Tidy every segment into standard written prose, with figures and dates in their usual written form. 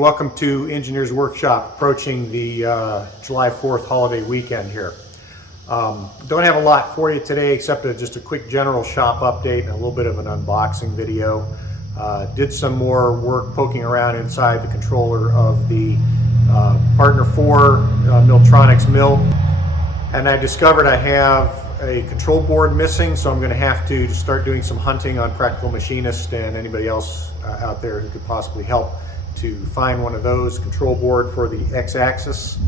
welcome to Engineers Workshop, approaching the July 4th holiday weekend here. Don't have a lot for you today except just a quick general shop update and a little bit of an unboxing video. Did some more work poking around inside the controller of the Partner 4 Miltronics mill, and I discovered I have a control board missing, so I'm going to have to start doing some hunting on Practical Machinist and anybody else out there who could possibly help to find one of those control board for the X-axis.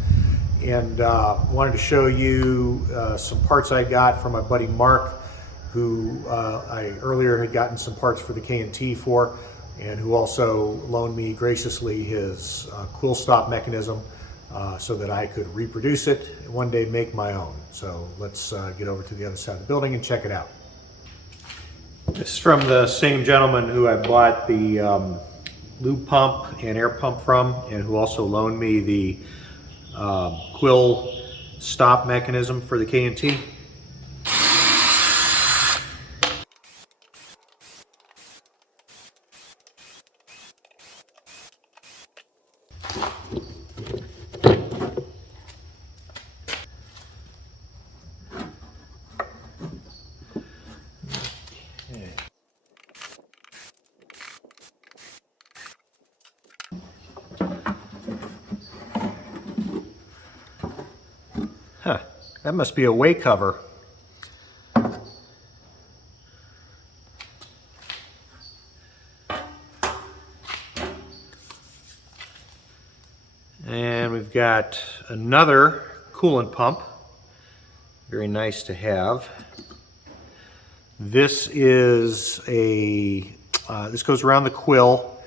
And wanted to show you some parts I got from my buddy Mark, who I earlier had gotten some parts for the K&T for, and who also loaned me graciously his quill stop mechanism so that I could reproduce it and one day make my own. So let's get over to the other side of the building and check it out. This is from the same gentleman who I bought the lube pump and air pump from, and who also loaned me the quill stop mechanism for the K&T. Huh, that must be a way cover. And we've got another coolant pump. Very nice to have. This is a, this goes around the quill,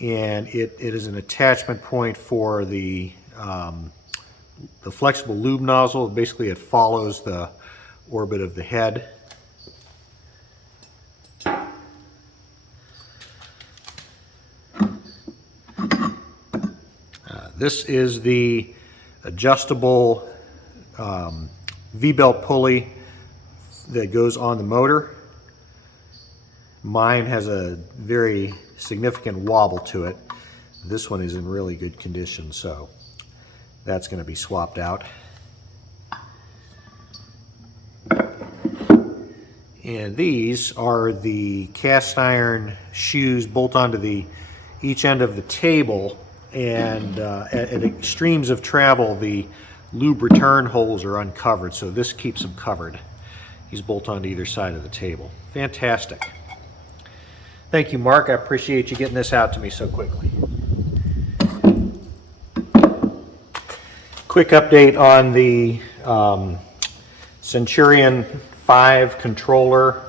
and it is an attachment point for the flexible lube nozzle. Basically, it follows the orbit of the head. This is the adjustable V-belt pulley that goes on the motor. Mine has a very significant wobble to it. This one is in really good condition, so that's going to be swapped out. And these are the cast iron shoes bolt onto each end of the table, and at extremes of travel the lube return holes are uncovered, so this keeps them covered. These bolt onto either side of the table. Fantastic. Thank you, Mark. I appreciate you getting this out to me so quickly. Quick update on the Centurion 5 controller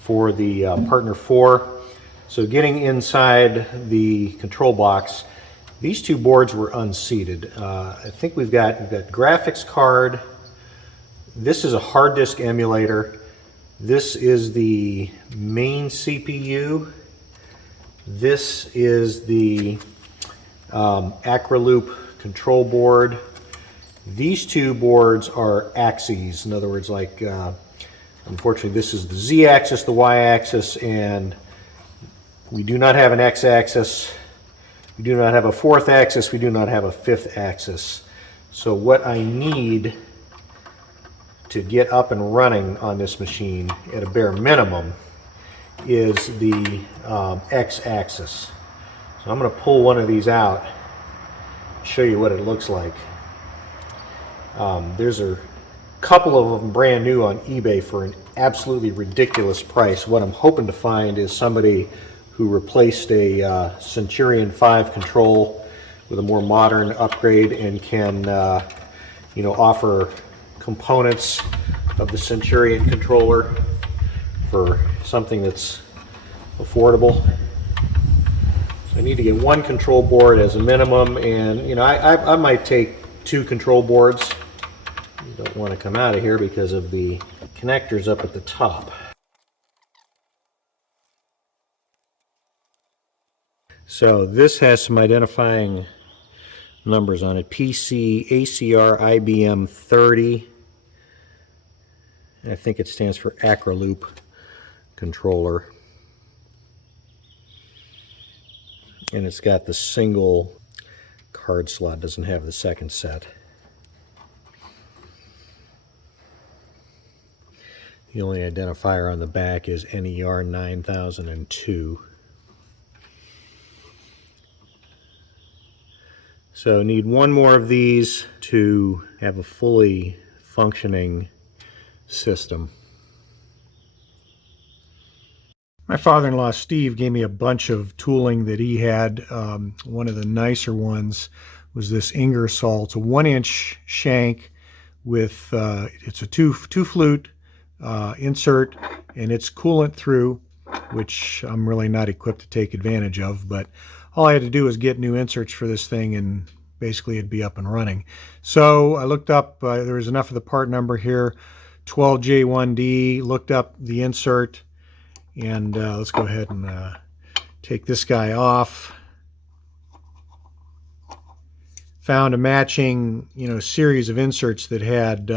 for the Partner 4. So getting inside the control box, these two boards were unseated. I think we've got graphics card. This is a hard disk emulator. This is the main CPU. This is the Acryloop control board. These two boards are axes. In other words, like, unfortunately, this is the Z-axis, the Y-axis, and we do not have an X-axis. We do not have a fourth axis. We do not have a fifth axis. So what I need to get up and running on this machine at a bare minimum is the X-axis. So I'm going to pull one of these out, show you what it looks like. There's a couple of them brand new on eBay for an absolutely ridiculous price. What I'm hoping to find is somebody who replaced a Centurion 5 control with a more modern upgrade and can you know, offer components of the Centurion controller for something that's affordable. So I need to get one control board as a minimum, and you know, I might take two control boards. You don't want to come out of here because of the connectors up at the top. So this has some identifying numbers on it. PC ACR IBM 30. I think it stands for Acryloop controller. And it's got the single card slot, doesn't have the second set. The only identifier on the back is NER 9002. So need one more of these to have a fully functioning system. My father-in-law Steve gave me a bunch of tooling that he had. One of the nicer ones was this Ingersoll. It's a 1-inch shank with it's a two flute insert, and it's coolant through, which I'm really not equipped to take advantage of, but all I had to do was get new inserts for this thing and basically it'd be up and running. So I looked up, there was enough of the part number here, 12J1D, looked up the insert, and let's go ahead and take this guy off. Found a matching, series of inserts that had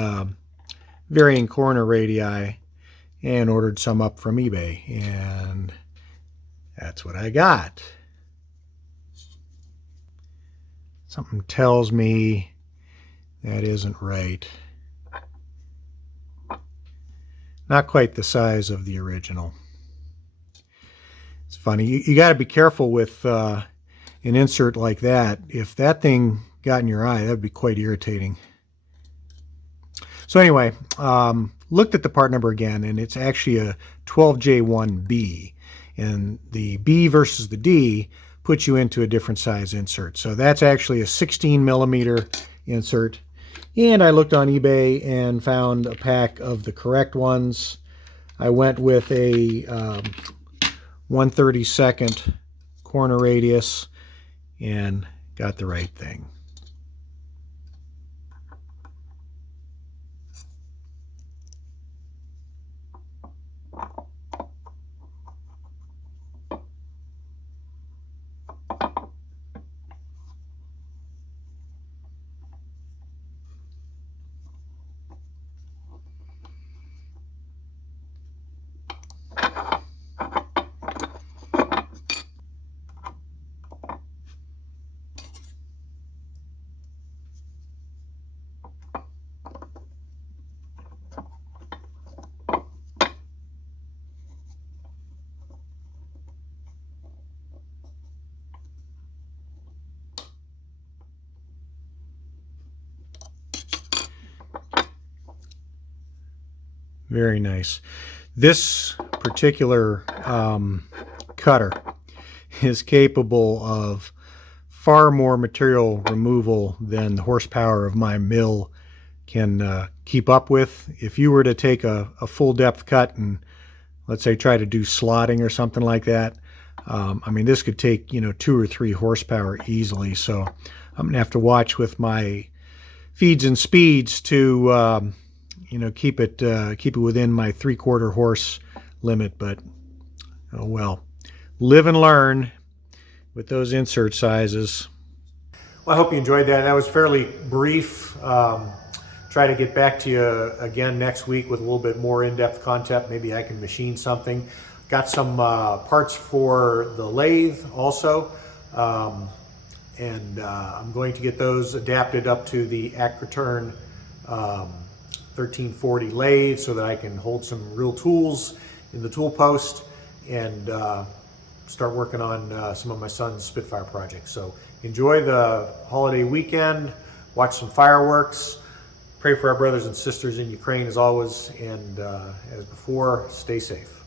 varying corner radii, and ordered some up from eBay, and that's what I got. Something tells me that isn't right. Not quite the size of the original. It's funny, you got to be careful with an insert like that. If that thing got in your eye, that would be quite irritating. So anyway, looked at the part number again, and it's actually a 12J1B, and the B versus the D puts you into a different size insert. So that's actually a 16 millimeter insert, and I looked on eBay and found a pack of the correct ones. I went with a 1/32 corner radius and got the right thing. Very nice. This particular cutter is capable of far more material removal than the horsepower of my mill can keep up with. If you were to take a full depth cut and, let's say, try to do slotting or something like that, I mean, this could take 2 or 3 horsepower easily. So I'm gonna have to watch with my feeds and speeds to keep it within my 3/4 horse limit. But oh well, live and learn with those insert sizes. Well, I hope you enjoyed that. That was fairly brief. Try to get back to you again next week with a little bit more in-depth content. Maybe I can machine something. Got some parts for the lathe also, and I'm going to get those adapted up to the Acroturn 1340 lathe so that I can hold some real tools in the tool post and start working on some of my son's Spitfire projects. So enjoy the holiday weekend, watch some fireworks, pray for our brothers and sisters in Ukraine as always, and as before, stay safe.